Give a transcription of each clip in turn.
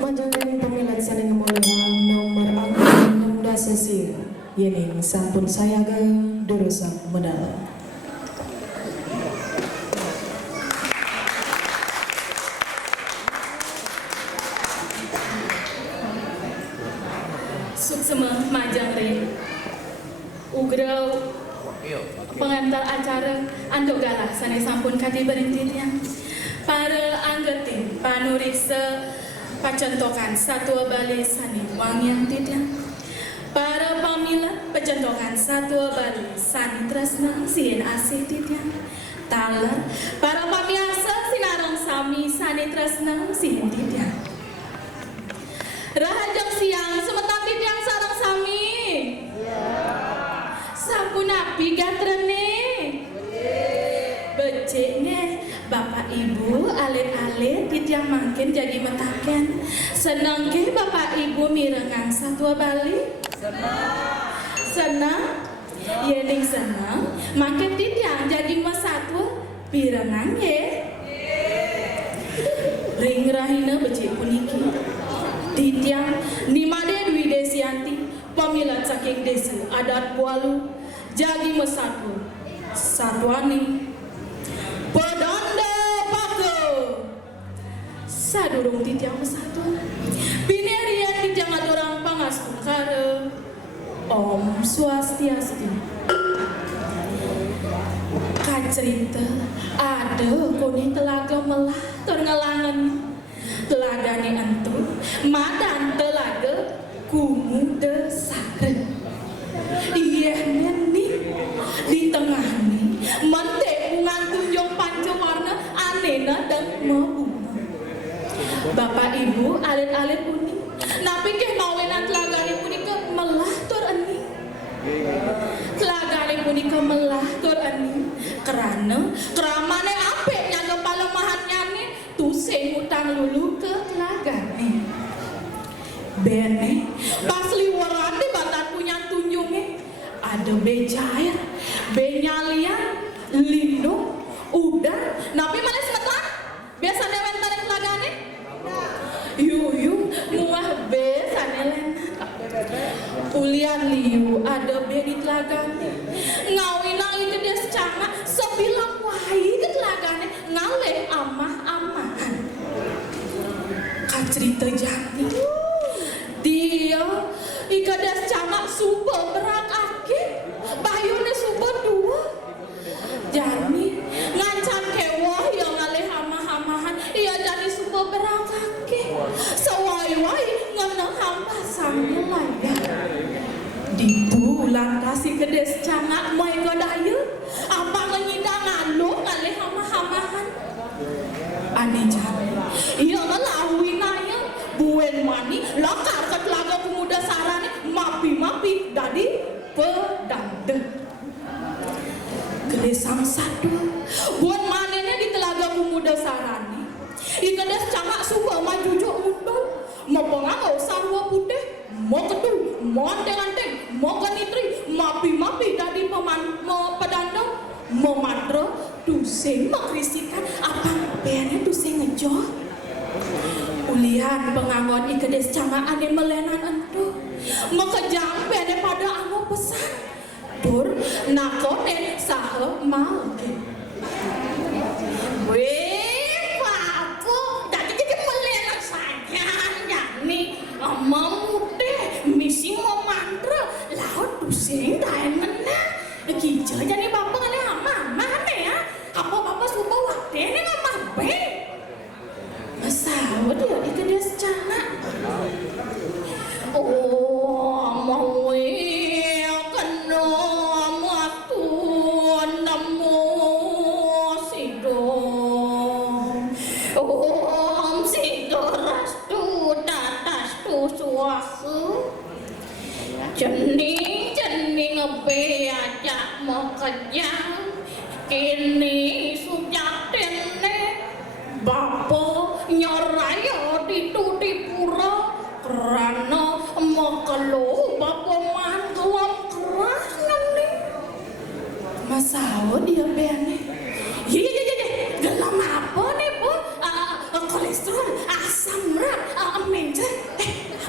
Manjangkeun pamilat saling kemuliaan nomor angkat 16 sesi yening sampun sayaga deresak medal. Suksema Majangre Ugra pengantar acara andok galah sane sampun kati berhentinya para anggetin panuriksa pacontokan Satwa Bali sane wangian tidak para pamila pacontokan Satwa Bali sane tresna sieun asih tidak talar para pamiasa sinarang sami sane tresna sieun tidak rahajang siang semetak yang sarang sami sapunapi gatrene beceknya bapak ibu alit-alit yang makin jadi metaken senang ke bapak ibu mirengan Satwa Bali senang yening senang makin yang jadi mas satwa pirengan ye ring rahina becek puniki Titiang Nimade Dwi Desianti pamilat saking desa adat Bualu jadi mesatu Satwani Pedanda Pake sadurung titiang mesatu Binerian titiang aturang pangaskara Om Swastiastu kacerita ada koni telaga melah terngelangan telagane antu madan telaga kumuda sare iya neni di tengah ni mante bungan tunjung pancawarna anena dan mabunga bapak ibu alit-alit puni napi ke mawenan telagane punika melah tur ani telagane punika melah tur ani kerana keramane apik nyaga palemahannya ni tusing utang lulu ke telagane bene pas liwaran di batat punya tunjungnya ada bejair benyalian lindung udah napi mana semetan biasa newen tarik telagane yuyu muah besane len ulian liu ada be di telagane ngawina itu dia secanga sebilang wahai ke telagane ngaleh amah-amahan kacerita jati dia ikadas camak suba berat aki bayune suba dua jani ngancan kewah yang ngalih amah-amahan ia jadi suba berat aki sewai-wai ngeneng hamba sambil layan di bulan kasih kedes camak mai kodaya apa nganyidang alo ngalih amah-amahan ane jani ia ngelawi naya buen mani lakar ke telaga pemuda sarane mapi-mapi dadi pedande gelesang satu buen manennya di telaga pemuda sarane ikedes camak suba majujuk mundur mau pengangau sarwa putih mau kedu mau anteng-anteng mau kenitri mapi-mapi dadi pedande mau matra tusing makrisikan apa beannya tusing ngejoh ulian pengangon ikedes camaan yang melenan entu mekejang pede pada anu pesan dur nakone sahe mau weh papu dadi jadi melenan saja yakni amamu deh misi mau mantra laut pusing daen menang kijel jadi bapak ngene mama ya apa bapak suka waktu ini ngamah be Masawat ya itu dia secana. Oh mau kena matun namo sidong. Oh sidoras tu datas tu suasu. Jening ngebe ajak mau kejang kini sujak dene bapo nyoraya dituti pura kerana mekelo bapo mantuam keras nani Masao dia bene. Iya. Gelam apa nih bu? Kolesterol, asam urat, mencret.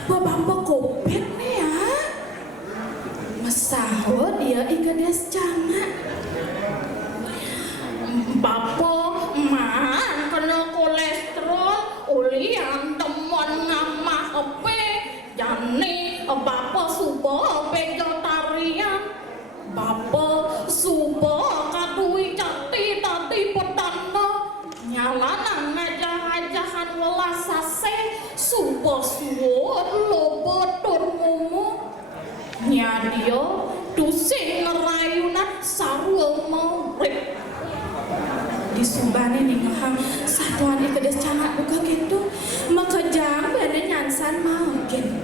Bapak kopet nih ya. Masao dia ikades cana. Bapak man kena kolesterol, ulian teman ngamah apa? Jani bapak subuh vegetarian. Bapak subuh kadui cati tadi petanda. Nyalanan ngajah-ngajahan welasase subuh suwot lobot turmumu. Nyadio tusing ngerayunan sarwa maurip. Di subane nih ngahang satuan ikedes canak buka gitu maka jangan ada nyansan mungkin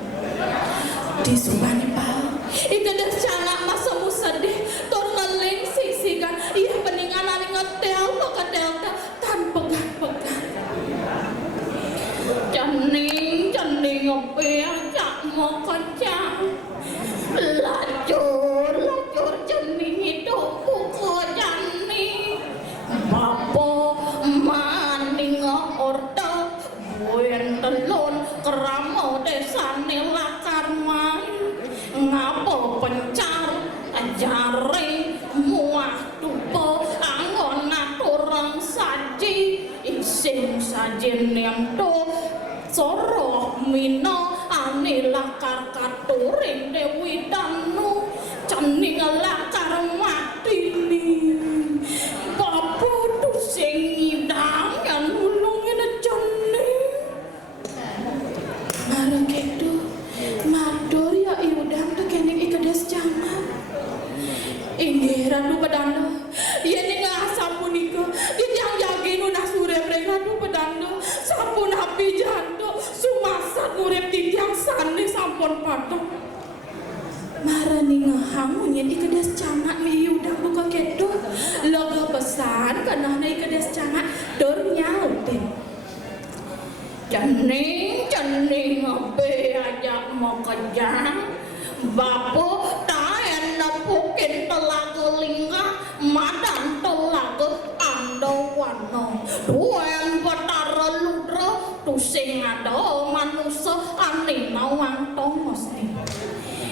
di subane pau ikedes canak masa musadeh tor ngeling sisikan iya peningan ali ngetel maka delta tan pegang-pegang cening ngopi ajak mau kencang lacur cening itu kuku jani Bapo maning ordo buen telon keramo desane lakar main ngapo pencar jaring muah tupo angon ngaturang saji ising sajin yang to soroh mino ane lakar katuring dewi danu cening lakar mati nih Bapak tuh sing ngidang yang nulungin cening marah gitu mador ya iudang tuh kening ikedes camat inggih radu pedanda iya nyengah sampun ika yang jagin udah surep radu pedanda sampun api jantung sumasat ngurep tiang sane sampun padang marah nih ngahamunya ikedes camat nih iudang buka kedo logo pesan karena nih ikedes camat dor nyautin cening ngabe aja mau kejang bapo taen napukin telaga lingga madan telaga andawano duen batara ludra tusing ada manusia ane nawang tongos nih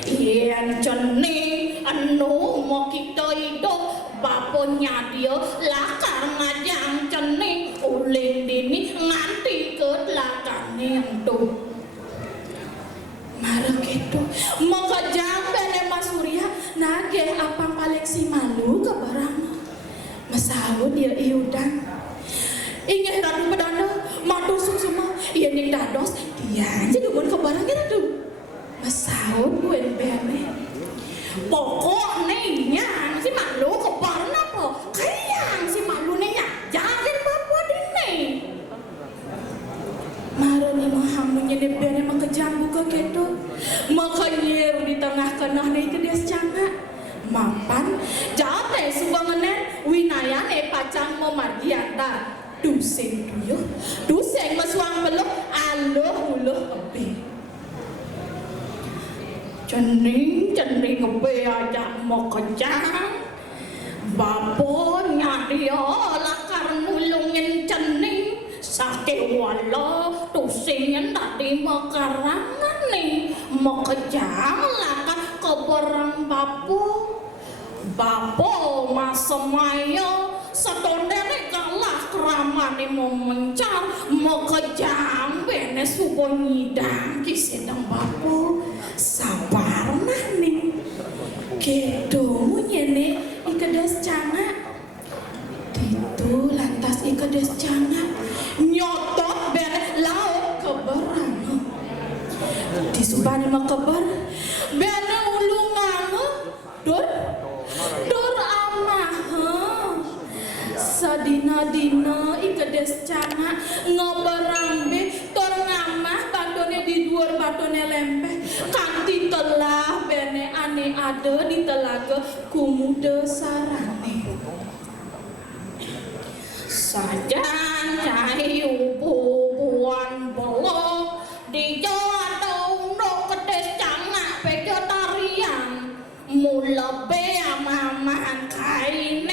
Iyan cening anu mau kita hidup baponya dia lakar ngajang cening uling dini nganti ke belakang itu marah gitu mau kejam bene Mas Surya nage apa paling si malu ke barang masalah dia iudan ingin radu pedana madusuk semua iya ning dados dia aja dukun ke barang kita tuh masalah gue bene pokoknya nyang si malu ke barang apa kayang si malu nya jangan bapak dini marah nih mahamunya nih bene makejam buka gitu makanya di tengah kenah nih kedes cangga mapan jate subanganen winayane pacang memargianta duseng tuyuh duseng masuang peluk aloh uluh ebi cening ngepe aja mau kencang baponya dia lakar nulungin cening sakit wala tusingin tadi makarangan nih mau kencang lakar ke barang bapo masemaya setondene kalah keramane mau mencar mau kencang bene subo nyidang kisedang bapo sabar nah nih gitu nyene ikedes canga itu lantas ikedes canga nyotot bere laut keberang di subane makeber bere ulungan dur amah sadina-dina ikedes canga ngoberang be tor ngamah batone di dhuwur batone lempeh kanthi telah bene ane ada di telaga kumude sarane sajan cahayu bubuan bolong di jawa daun no kedes canga vegetarian mula be amaman kain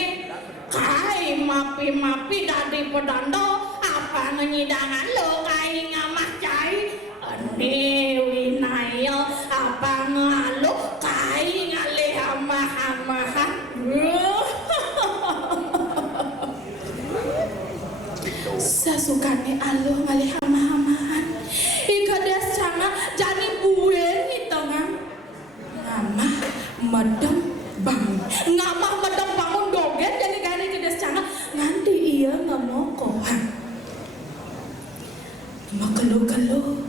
mapi-mapi dadi pedando apa ngenyidangan lo kai ngamah cai ane winaya apa ngalo kai ngale hamah-hamahan sasukane alo ngale hamah-hamahan ikades canga jani buen di tengah ngamah medem bangun ngamah medem bangun doget jadi gani kedes canga nganti iya ngamokohan makelu-kelu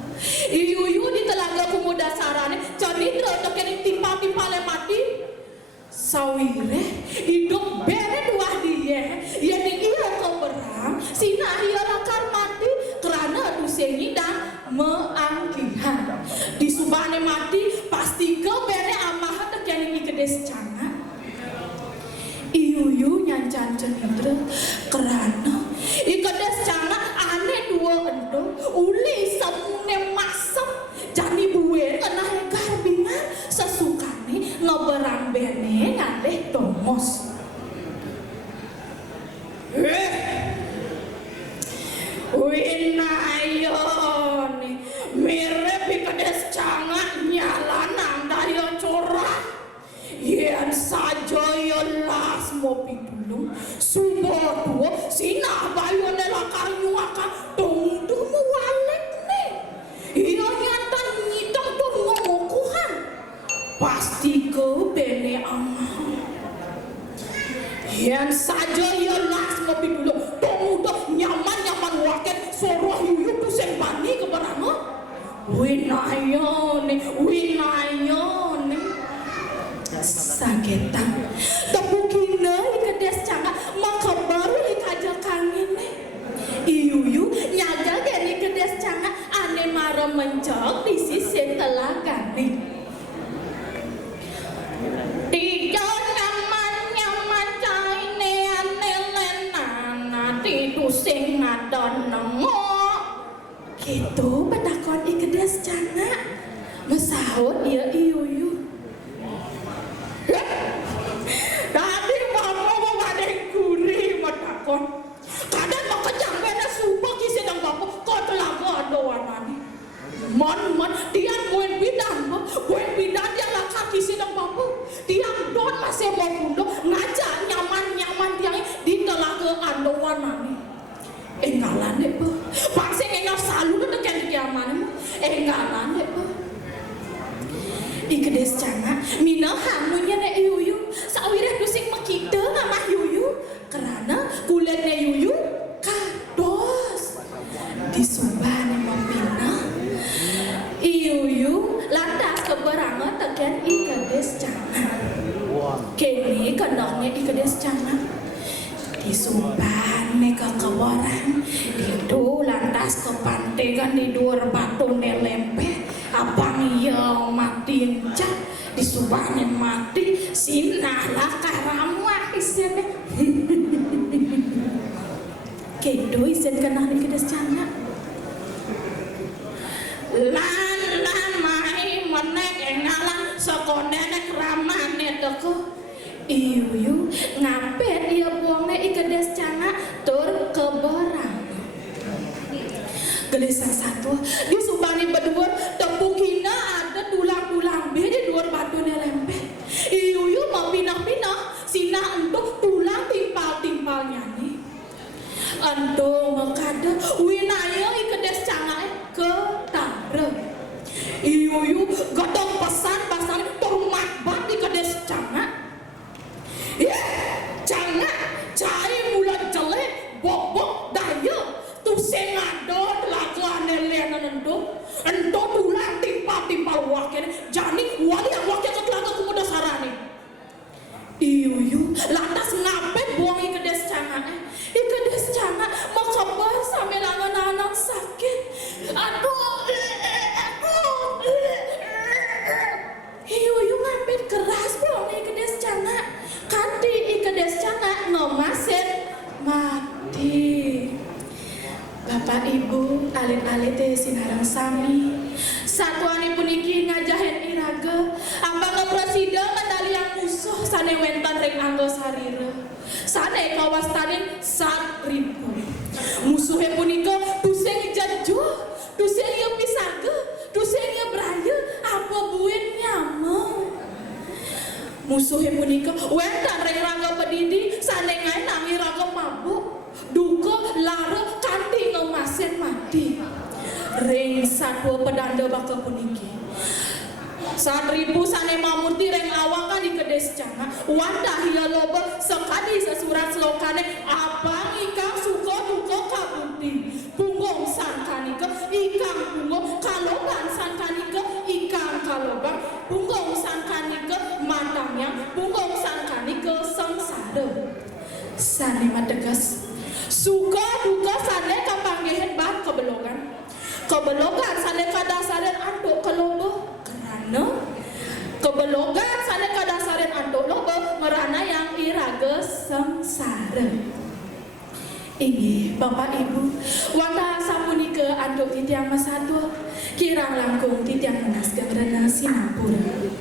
iyu-iyu di telaga kumuda sarane jadi terotoknya timpa-timpa mati sawire hidup bere dua dia yani iya kau berang sina iya lakar mati kerana dusengi dan meangkihan di subane mati pasti kau bere amahat terjadi kedes canga iyu nyancan cenindra kerana ikedes canga aneh dua endo uli semune masem jani buwe kena garbingan sesukane ngoberang bene ngadeh tomos winayon mirip ikedes canga nyalanang dayo corah yen saja yelas mopi dulu subo dua sina bayo nelakar nyuakan tunggu mualek nih iya nyata nyitang tuh ngomokuhan pasti ke bene amah yen saja yelas mopi dulu tunggu nyaman waket soroh yuyu pusing bani keberama winayon sagetan tepukina ikedes canga maka baru ikaja kangine iyu nyaga gani ikedes canga ane mara mencok di sisi telaga nih tiga nyaman caine ane lenana tidu sing ngadon nengok gitu betakon ikedes canga mesahut ya iyu tadi bapak ada gurih matakon kadang mau kejang bena sumpah kisi dan bapak kau telah ada warnanya mon tiang buen bidan dia lakar kisi dan bapak tiang don masih mau bunuh ngajak nyaman tiang di telaga ada warnanya engalan deh bu pasti engal selalu ketekan kiaman engalan deh bu ikedes canga mina hamunya ne yuyu sawire dusing makita ngamah yuyu kerana kulitnya yuyu kados disubane mapina yuyu lantas keberangan tekan ikedes canga kini kenangnya ikedes canga disubane ke kawaran itu lantas ke pantai kan di dua batu nelempe abang iya mati encak disubane mati sinalah karamah isene kedo isen kenal ikedes canga lan mai menek engalan sekondene keramane teko iyu ngapet dia buangnya ikedes canga tur ke barang gelisah satu di subani berdua tepukina ada tulang-tulang beda dua batu lempeh iyu mau pinah-pinah sina untuk tulang timpal-timpalnya nih untuk mengkada winaya ikedes canga ke tara iyu godong pesan turmat bat ikedes canga canga cai mulan jelek bobok daya tu sengadot ento tulang timpal wakil jani wali yang wakil ke telaga kumuda sarane iyu lantas ngapet buang ikedes canga mau kabar sambil anak sakit aduh iyu ngapet keras buang ikedes canga kanti ikedes canga ngomaset mati Bapak Ibu alit-alit sinarang sami satuan puniki ngajahen iraga apa presiden medali yang musuh sane wentan ring anggo sarira Sane kawastanin 1.000. Musuhe punika tusing jajuh, tusing ieu pisaga, tusing ieu braya, apa buin nyameng. Musuhe punika wentan reng rangga pedidi, sane ngae nangi rangga mabuk, duka lara kanthi ngemasen mati. Ring satwa pedanda baka puniki. 1.000 sane mamurti reng awakan di kedes jangan wanda hia loba sekadi sesurat selokane abang ikang suko duko kabukti punggung sangkani ke ikang punggung kaloban sangkani ke ikang kaloban punggung sangkani ke matangnya punggung sangkani ke sengsara sane mategas suko duko sane kapanggehen bat kebelogan sane kadasaren antuk kelobo kebelogan sane kadasaren antuk loba merana yang iraga sengsara. Ini Bapak Ibu, wanda sapunika antuk titiang masado, kirang langkung titiang menas gemerana Sinapura.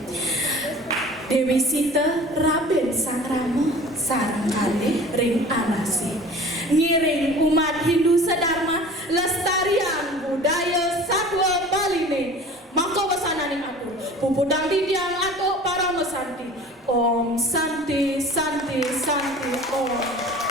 Dewi Sita Raben Sang Rama sareng kalih ring alasi. Ngiring umat Hindu sedharma lestarian budaya satwa Baline. Maka wasananing aku pupudang titiang atuk para mesanti. Om Santi Santi Santi Om.